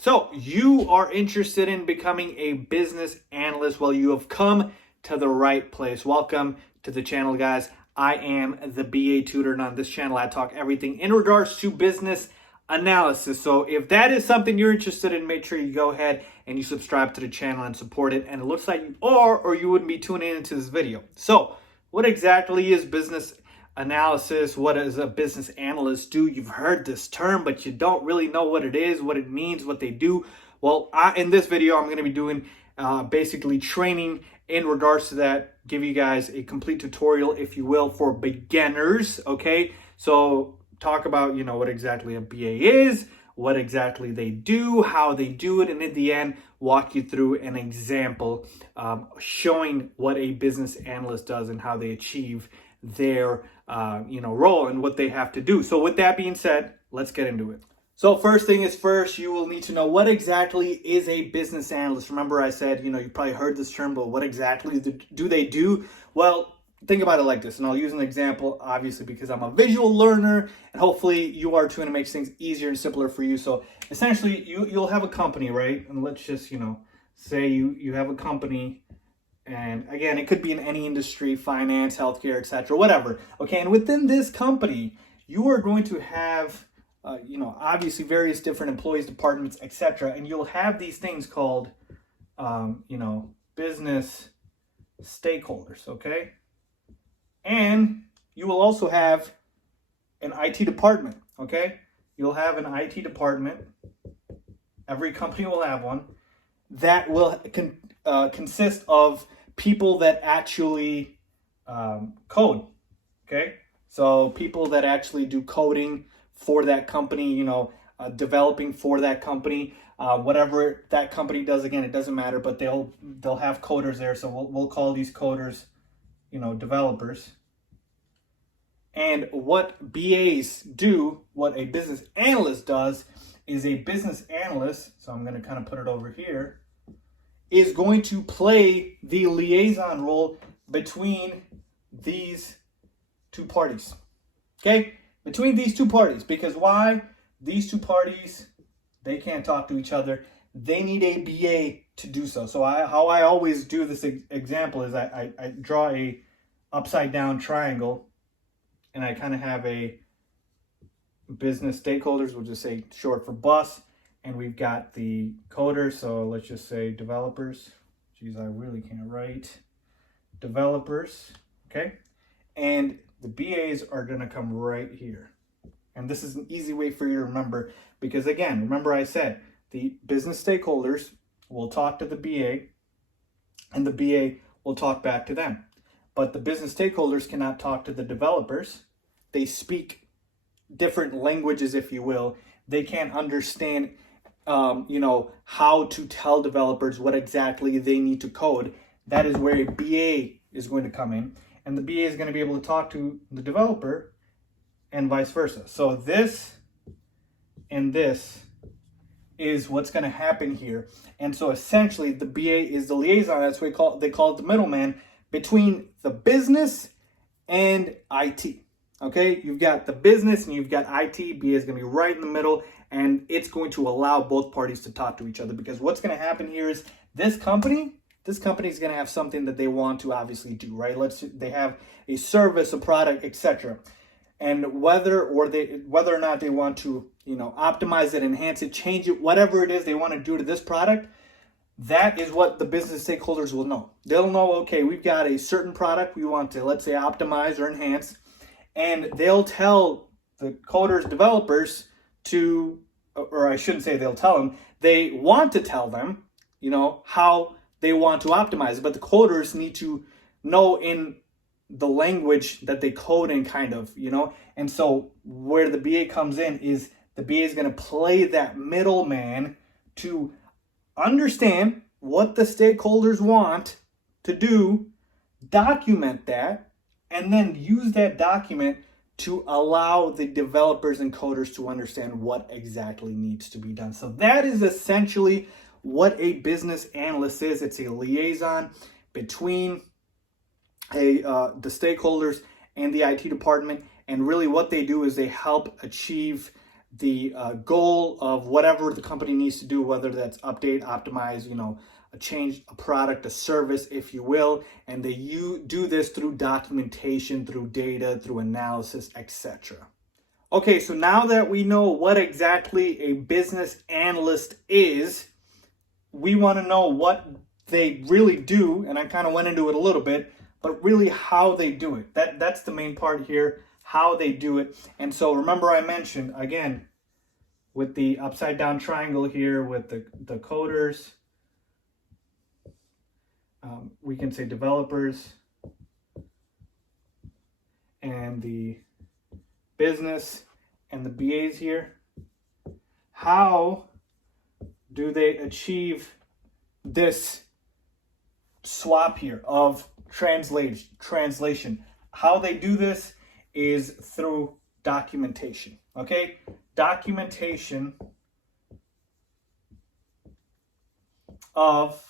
So you are interested in becoming a business analyst? Well, you have come to the right place. Welcome to the channel, guys. I am the BA Tutor, and on this channel, I talk everything in regards to business analysis. So if that is something you're interested in, make sure you go ahead and you subscribe to the channel and support it. And it looks like you are, or you wouldn't be tuning into this video. So what exactly is business analysis? What does a business analyst do? You've heard this term, but you don't really know what it is, what it means, what they do. Well, in this video, I'm going to be doing basically training in regards to that, give you guys a complete tutorial, if you will, for beginners. Okay, so talk about, what exactly a BA is, what exactly they do, how they do it, and at the end, walk you through an example showing what a business analyst does and how they achieve their role and what they have to do. So with that being said, let's get into it. So first thing is first, you will need to know what exactly is a business analyst. Remember I said, you probably heard this term, but what exactly do they do? Well, think about it like this, and I'll use an example, obviously, because I'm a visual learner, and hopefully you are too, and it makes things easier and simpler for you. So essentially, you'll have a company, right? And let's just, say you have a company. And again, it could be in any industry, finance, healthcare, etc., whatever. Okay, and within this company, you are going to have, obviously various different employees, departments, etc. And you'll have these things called, business stakeholders. Okay, and you will also have an IT department. Okay, you'll have an IT department. Every company will have one that will consist of people that actually code. Okay, so people that actually do coding for that company, developing for that company, whatever that company does. Again, it doesn't matter, but they'll have coders there. So we'll call these coders, developers. And what BAs do, what a business analyst does, is a business analyst, so I'm going to kind of put it over here, is going to play the liaison role between these two parties. Okay? Between these two parties. Because why? These two parties, they can't talk to each other. They need a BA to do so. So how I always do this example is I draw a upside down triangle, and I kind of have a business stakeholders, we'll just say short for bus. And we've got the coders, so let's just say developers. Geez, I really can't write. Developers, okay? And the BAs are gonna come right here. And this is an easy way for you to remember, because again, remember I said, the business stakeholders will talk to the BA, and the BA will talk back to them. But the business stakeholders cannot talk to the developers. They speak different languages, if you will. They can't understand how to tell developers what exactly they need to code. That is where a BA is going to come in, and the BA is going to be able to talk to the developer and vice versa. So this and this is what's going to happen here. And so essentially the BA is the liaison. That's what they call it the middleman between the business and IT. Okay, you've got the business and you've got IT. BA is going to be right in the middle, and it's going to allow both parties to talk to each other, because what's going to happen here is this company is going to have something that they want to obviously do, right? They have a service, a product, etc. And whether or not they want to, optimize it, enhance it, change it, whatever it is they want to do to this product, that is what the business stakeholders will know. They'll know, okay, we've got a certain product we want to, let's say, optimize or enhance. And they'll tell the coders, developers to, or I shouldn't say they'll tell them, they want to tell them, how they want to optimize it. But the coders need to know in the language that they code in, kind of, And so where the BA comes in is the BA is going to play that middleman to understand what the stakeholders want to do, document that, and then use that document to allow the developers and coders to understand what exactly needs to be done. So that is essentially what a business analyst is. It's a liaison between the stakeholders and the IT department. And really what they do is they help achieve the goal of whatever the company needs to do, whether that's update, optimize, a change, a product, a service, if you will. And you do this through documentation, through data, through analysis, etc. Okay, so now that we know what exactly a business analyst is, we want to know what they really do, and I kind of went into it a little bit, but really how they do it. That's the main part here, how they do it. And so remember I mentioned, again, with the upside down triangle here with the coders, we can say developers, and the business and the BAs here. How do they achieve this swap here of translation? How they do this is through documentation. Okay, documentation of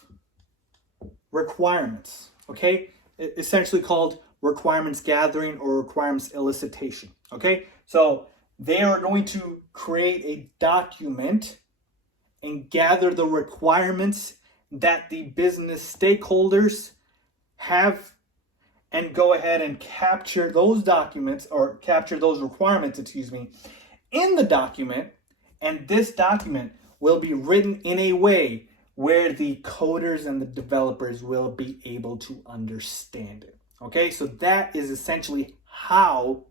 requirements. Okay, essentially called requirements gathering or requirements elicitation. Okay, so they are going to create a document and gather the requirements that the business stakeholders have, and go ahead and capture those documents, or capture those requirements, in the document. And this document will be written in a way where the coders and the developers will be able to understand it. Okay, so that is essentially how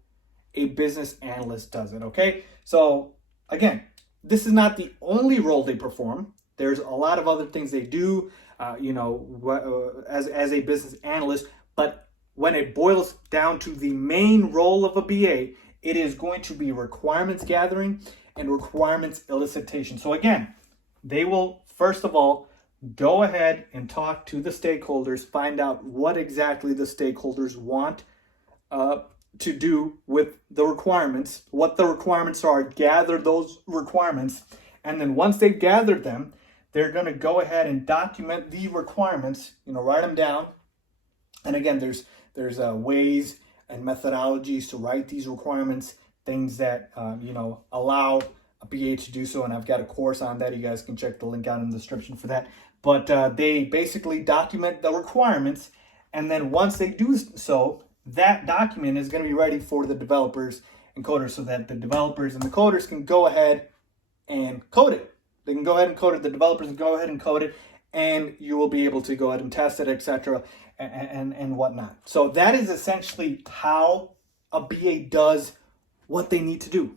a business analyst does it. Okay, so again, this is not the only role they perform. There's a lot of other things they do, as a business analyst. But when it boils down to the main role of a BA, it is going to be requirements gathering and requirements elicitation. So again, they will first of all go ahead and talk to the stakeholders, find out what exactly the stakeholders want to do with the requirements, what the requirements are, gather those requirements, and then once they've gathered them, they're going to go ahead and document the requirements, write them down. And again, there's ways and methodologies to write these requirements, things that allow a BA to do so, and I've got a course on that. You guys can check the link out in the description for that. But they basically document the requirements, and then once they do so, that document is going to be ready for the developers and coders, so that the developers and the coders can go ahead and code it. They can go ahead and code it. The developers can go ahead and code it, and you will be able to go ahead and test it, etc., and whatnot. So that is essentially how a BA does what they need to do.